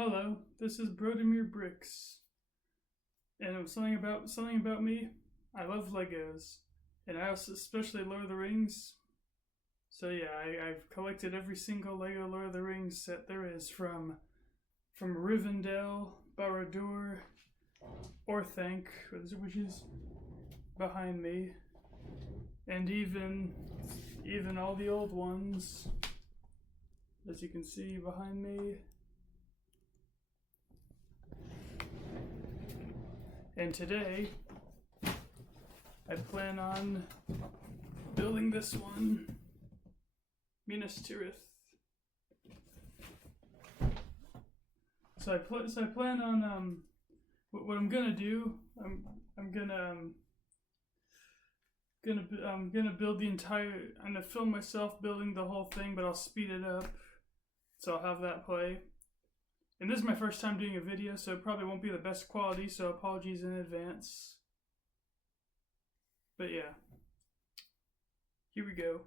Hello, this is Brodemir Bricks, and something about me. I love Legos, and I also especially Lord of the Rings. So yeah, I've collected every single Lego Lord of the Rings set there is from Rivendell, Barad-dûr, Orthanc, which is behind me, and even all the old ones, as you can see behind me. And today, I plan on building this one, Minas Tirith. So I plan on what I'm gonna do. I'm gonna build the entire. I'm gonna film myself building the whole thing, but I'll speed it up, so I'll have that play. And this is my first time doing a video, so it probably won't be the best quality, so apologies in advance. But yeah, here we go.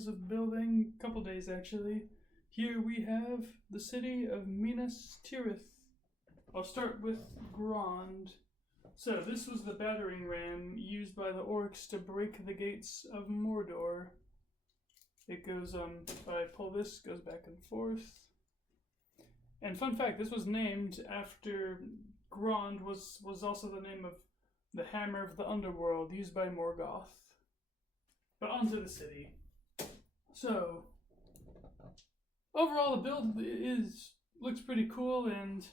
hours of building, a couple days actually. Here we have the city of Minas Tirith. I'll start with Grond. So this was the battering ram used by the orcs to break the gates of Mordor. It goes if I pull this, goes back and forth. And fun fact, this was named after Grond was also the name of the hammer of the underworld used by Morgoth. But onto the city. So overall the build looks pretty cool and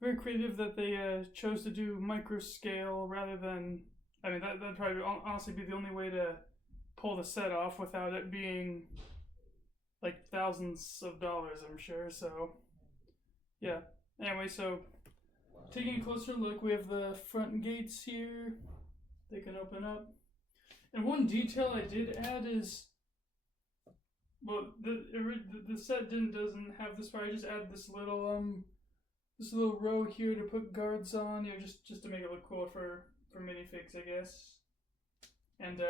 very creative that they chose to do micro scale rather than, I mean, that'd probably honestly be the only way to pull the set off without it being like thousands of dollars, I'm sure. So yeah, anyway, so taking a closer look, we have the front gates here. They can open up. And one detail I did add is, well, the set doesn't have this part. I just added this little row here to put guards on, you know, just to make it look cool for minifigs, I guess. And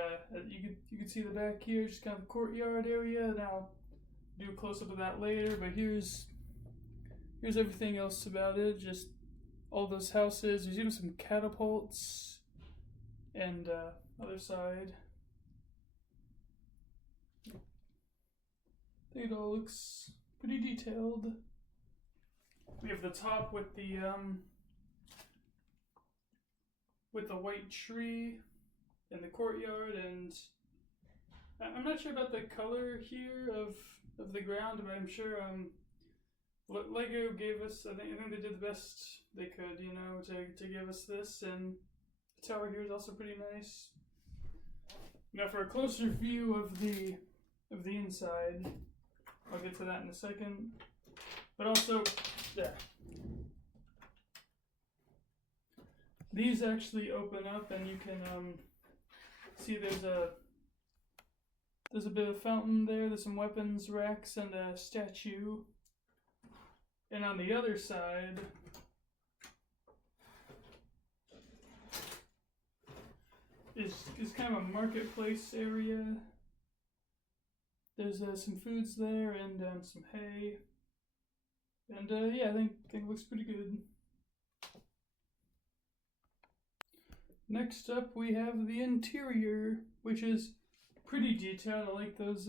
you can see the back here, just kind of the courtyard area. And I'll do a close up of that later. But here's everything else about it. Just all those houses. There's even some catapults. And other side. I think it all looks pretty detailed. We have the top with the white tree in the courtyard, and I'm not sure about the color here of the ground, but I'm sure Lego gave us. I think they did the best they could, you know, to give us this, and the tower here is also pretty nice. Now for a closer view of the inside, I'll get to that in a second. But also, yeah, these actually open up, and you can see there's a bit of fountain there. There's some weapons racks and a statue. And on the other side is kind of a marketplace area. There's some foods there and some hay. And yeah, I think it looks pretty good. Next up, we have the interior, which is pretty detailed. I like those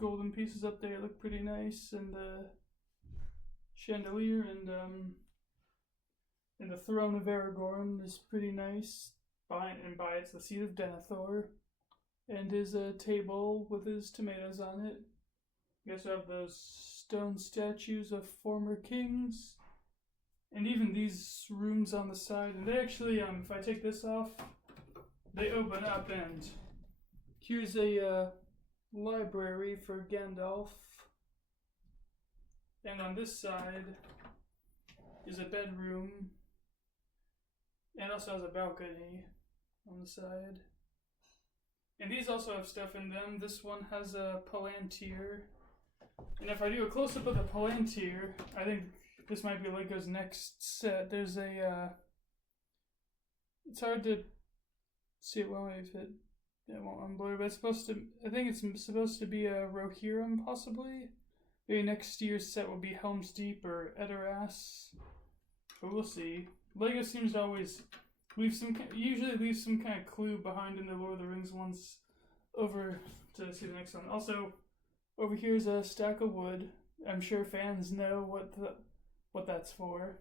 golden pieces up there. Look pretty nice, and the chandelier and the throne of Aragorn is pretty nice. By it's the seat of Denethor, and his table with his tomatoes on it. You also have those stone statues of former kings. And even these rooms on the side. And they actually, if I take this off, they open up, and here's a library for Gandalf. And on this side is a bedroom. And also has a balcony on the side. And these also have stuff in them. This one has a palantir. And if I do a close-up of the palantir, I think this might be Lego's next set. There's it's hard to see it well if it won't unblur, but I think it's supposed to be a Rohirrim, possibly. Maybe next year's set will be Helm's Deep or Edoras. But we'll see. Lego seems to always usually leave some kind of clue behind in the Lord of the Rings ones over to see the next one. Also, over here is a stack of wood. I'm sure fans know what that's for.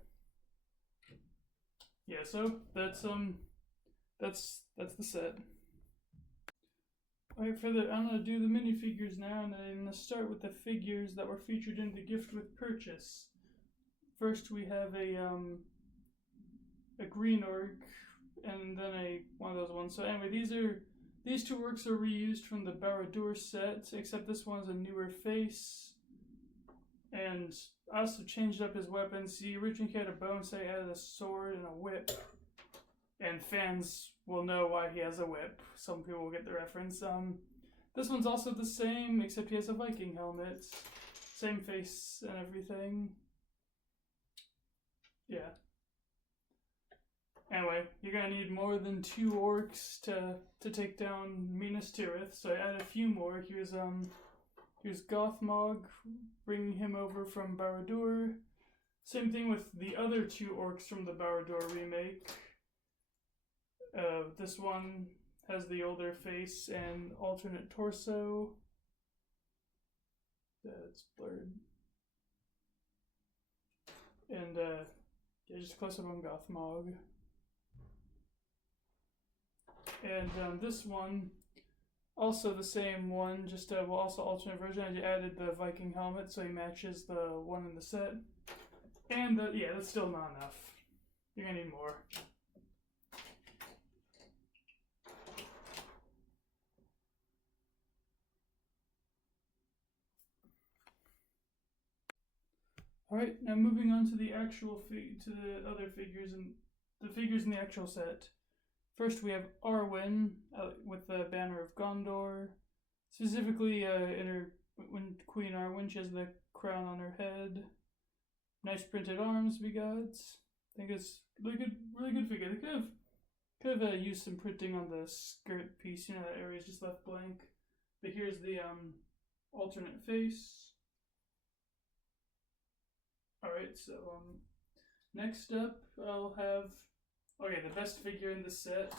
Yeah, so that's the set. Alright, I'm gonna do the minifigures now, and I'm gonna start with the figures that were featured in the gift with purchase. First, we have a green orc, and then one of those ones. So anyway, these two orcs are reused from the Barad-dûr set, except this one has a newer face. And I also changed up his weapons. He originally had a bow, so I added a sword and a whip. And fans will know why he has a whip. Some people will get the reference. This one's also the same, except he has a Viking helmet. Same face and everything. Yeah. Anyway, you're gonna need more than 2 orcs to take down Minas Tirith, so I added a few more. Here's Gothmog, bringing him over from Barad-dûr. Same thing with the other 2 orcs from the Barad-dûr remake. This one has the older face and alternate torso. It's blurred. And yeah, just close up on Gothmog. And this one, also the same one, just well, also alternate version. I added the Viking helmet so he matches the one in the set. And yeah, that's still not enough. You're gonna need more. Alright, now moving on to the actual to the other figures and the figures in the actual set. First we have Arwen with the banner of Gondor. Specifically, when Queen Arwen, she has the crown on her head. Nice printed arms we got. I think it's really good figure. They could have used some printing on the skirt piece. You know, that area is just left blank. But here's the alternate face. Alright, so next up I'll have the best figure in the set.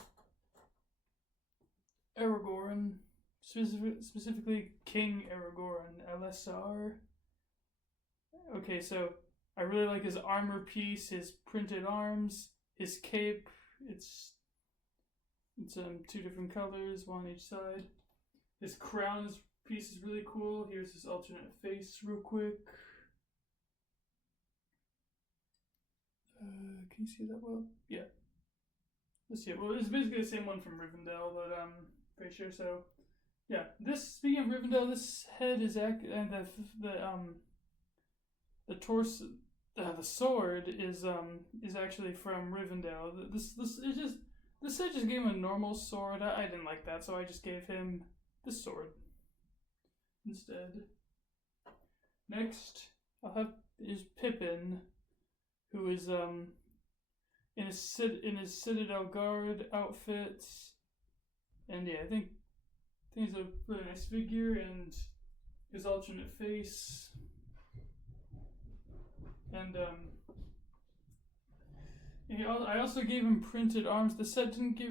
Aragorn. Specifically King Aragorn, LSR. Okay, so I really like his armor piece, his printed arms, his cape. It's 2 different colors, one on each side. His crown piece is really cool. Here's his alternate face real quick. Can you see that well? Yeah. Let's see it. Well, it's basically the same one from Rivendell, but I'm pretty sure. So, yeah. Speaking of Rivendell, this head is the torso, the sword is actually from Rivendell. This set just gave him a normal sword. I didn't like that, so I just gave him this sword instead. Next, I'll have is Pippin, who is in his Citadel Guard outfits, and yeah, I think he's a really nice figure, and his alternate face, and I also gave him printed arms. The set didn't give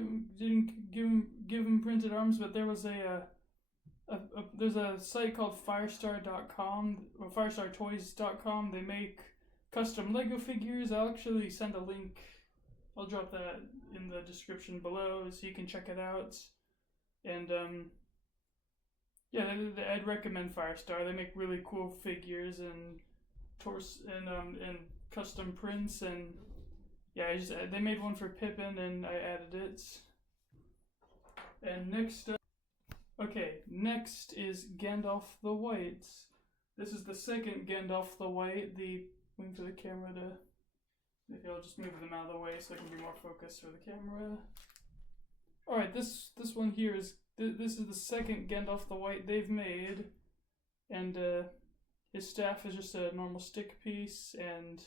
him printed arms, but there was there's a site called Firestar.com or FirestarToys.com. They make custom Lego figures. I'll actually send a link. I'll drop that in the description below so you can check it out. And yeah, I'd recommend Firestar. They make really cool figures and and custom prints, and yeah, they made one for Pippin and I added it. And next is Gandalf the White. This is the second Gandalf the White. Wait for the camera to. Maybe I'll just move them out of the way so I can be more focused for the camera. All right, this one here is this is the second Gandalf the White they've made, and his staff is just a normal stick piece, and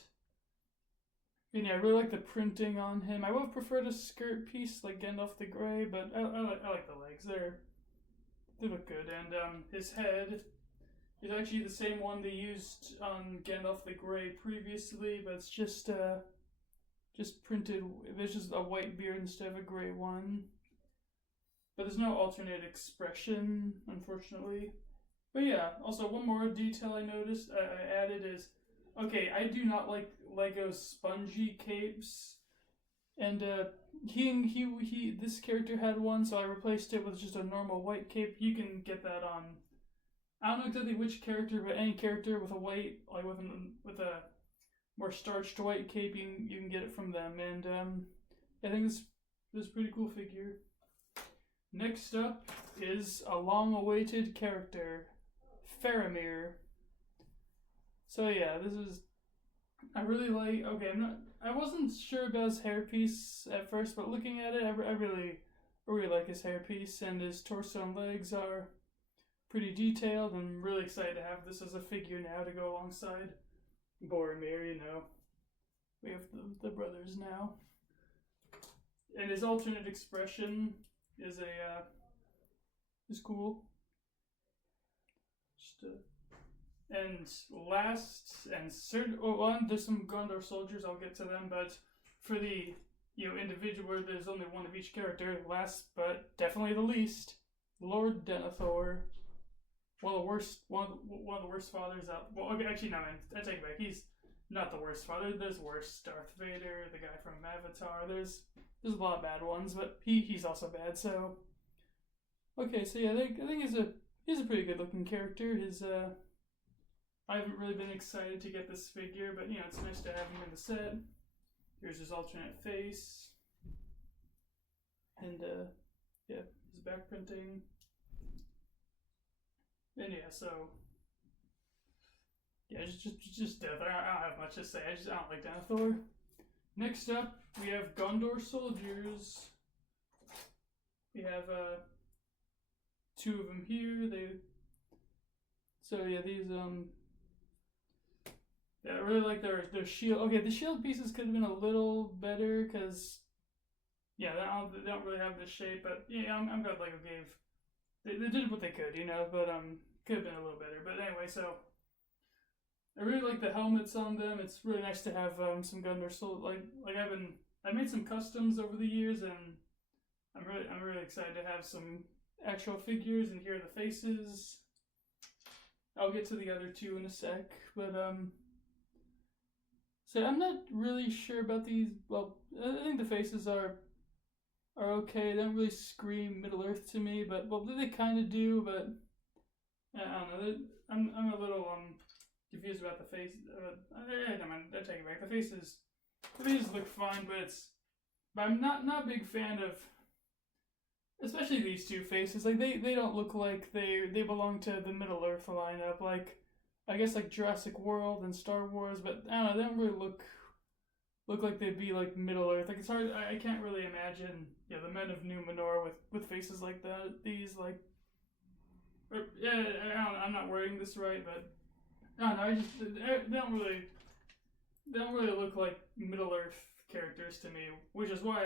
yeah, I really like the printing on him. I would have preferred a skirt piece like Gandalf the Grey, but I like the legs. They look good, and his head is actually the same one they used on Gandalf the Grey previously, but it's just printed. There's just a white beard instead of a gray one. But there's no alternate expression, unfortunately. But yeah, also one more detail I noticed I added is, okay, I do not like Lego spongy capes, and this character had one, so I replaced it with just a normal white cape. You can get that on, I don't know exactly which character, but any character with a white, like with a more starched white cape, you can get it from them, and I think this is a pretty cool figure. Next up is a long-awaited character, Faramir. So yeah, I really like. Okay, I wasn't sure about his hairpiece at first, but looking at it, I really like his hairpiece, and his torso and legs are pretty detailed. I'm really excited to have this as a figure now to go alongside Boromir. You know, we have the brothers now. and his alternate expression is is cool. And last and certain, there's some Gondor soldiers. I'll get to them, but for the individual, where there's only one of each character. Last but definitely the least, Lord Denethor. One of the worst fathers out. Well, okay, actually, no, man, I take it back. He's not the worst father. There's worse. Darth Vader, the guy from Avatar. There's a lot of bad ones, but he's also bad. So, okay, so yeah, I think he's a pretty good looking character. I haven't really been excited to get this figure, but it's nice to have him in the set. Here's his alternate face, and his back printing. And yeah, so yeah, just Denethor. I don't have much to say. I don't like Denethor. Next up, we have Gondor soldiers. We have two of them here. These yeah, I really like their shield. Okay, the shield pieces could have been a little better because they don't really have the shape. But yeah, I'm glad Lego gave. They did what they could, but could have been a little better. But anyway, so I really like the helmets on them. It's really nice to have some Gondor soldiers. I made some customs over the years, and I'm really excited to have some actual figures. And here are the faces. I'll get to the other two in a sec, but so I'm not really sure about these. Well, I think the faces are okay. They don't really scream Middle Earth to me, but they kind of do. But I don't know. I'm a little confused about the face. I take it back. The faces look fine, but I'm not a big fan of, especially these two faces. Like they don't look like they belong to the Middle Earth lineup. Like I guess like Jurassic World and Star Wars, but I don't know. They don't really look like they'd be like Middle Earth. Like it's hard. I can't really imagine the men of Numenor with faces like that. These like. I'm not wording this right, but I don't know. They don't really look like Middle Earth characters to me, which is why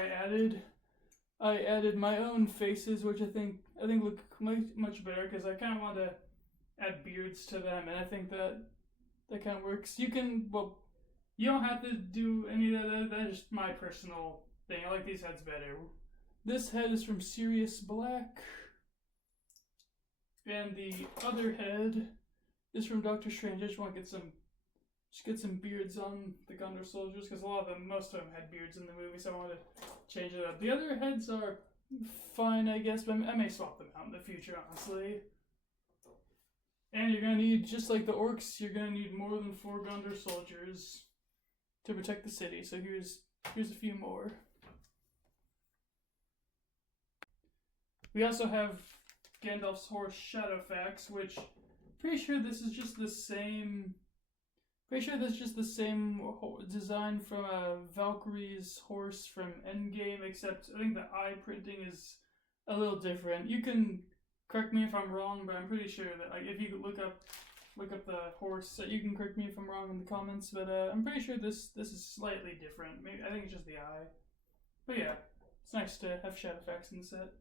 I added my own faces, which I think look much better because I kind of want to add beards to them, and I think that kind of works. You don't have to do any of that. That's just my personal thing. I like these heads better. This head is from Sirius Black. And the other head is from Doctor Strange. I just want to get some beards on the Gondor soldiers because most of them had beards in the movie, so I wanted to change it up. The other heads are fine, I guess, but I may swap them out in the future, honestly. And you're gonna need, just like the orcs, you're gonna need more than 4 Gondor soldiers to protect the city. So here's a few more. We also have Gandalf's horse Shadowfax, which pretty sure this is just the same. Pretty sure that's just the same design from Valkyrie's horse from Endgame, except I think the eye printing is a little different. You can correct me if I'm wrong, but I'm pretty sure that if you could look up the horse, you can correct me if I'm wrong in the comments. But I'm pretty sure this is slightly different. Maybe I think it's just the eye. But yeah, it's nice to have Shadowfax in the set.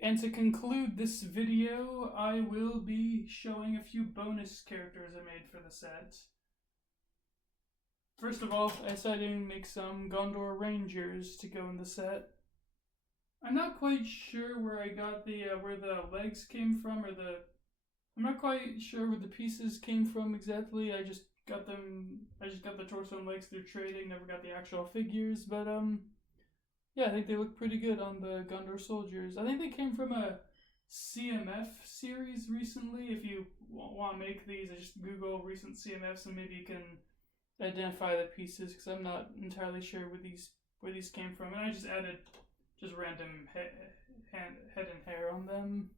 And to conclude this video, I will be showing a few bonus characters I made for the set. First of all, I decided to make some Gondor Rangers to go in the set. I'm not quite sure where I got where the legs came from, I'm not quite sure where the pieces came from exactly. I just got the torso and legs through trading, never got the actual figures, but yeah, I think they look pretty good on the Gondor soldiers. I think they came from a CMF series recently. If you want to make these, just Google recent CMFs and maybe you can identify the pieces, because I'm not entirely sure where these came from. And I just added random head and hair on them.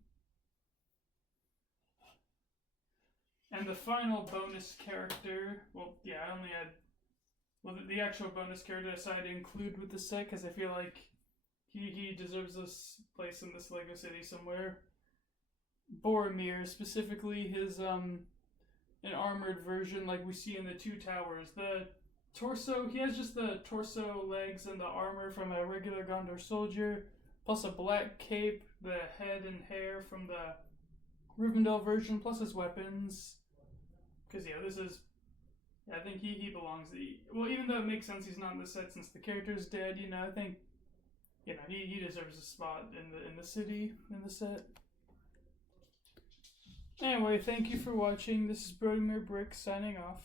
And the final bonus character, I only had the actual bonus character I decided to include with the set because I feel like he deserves this place in this Lego city somewhere. Boromir, specifically his an armored version like we see in the Two Towers. torso. He has just the torso, legs, and the armor from a regular Gondor soldier, plus a black cape, the head and hair from the Rivendell version, plus his weapons. Because this is. I think he belongs. Well, even though it makes sense he's not in the set since the character's dead. I think. He deserves a spot in the city in the set. Anyway, thank you for watching. This is Brodemir Brick signing off.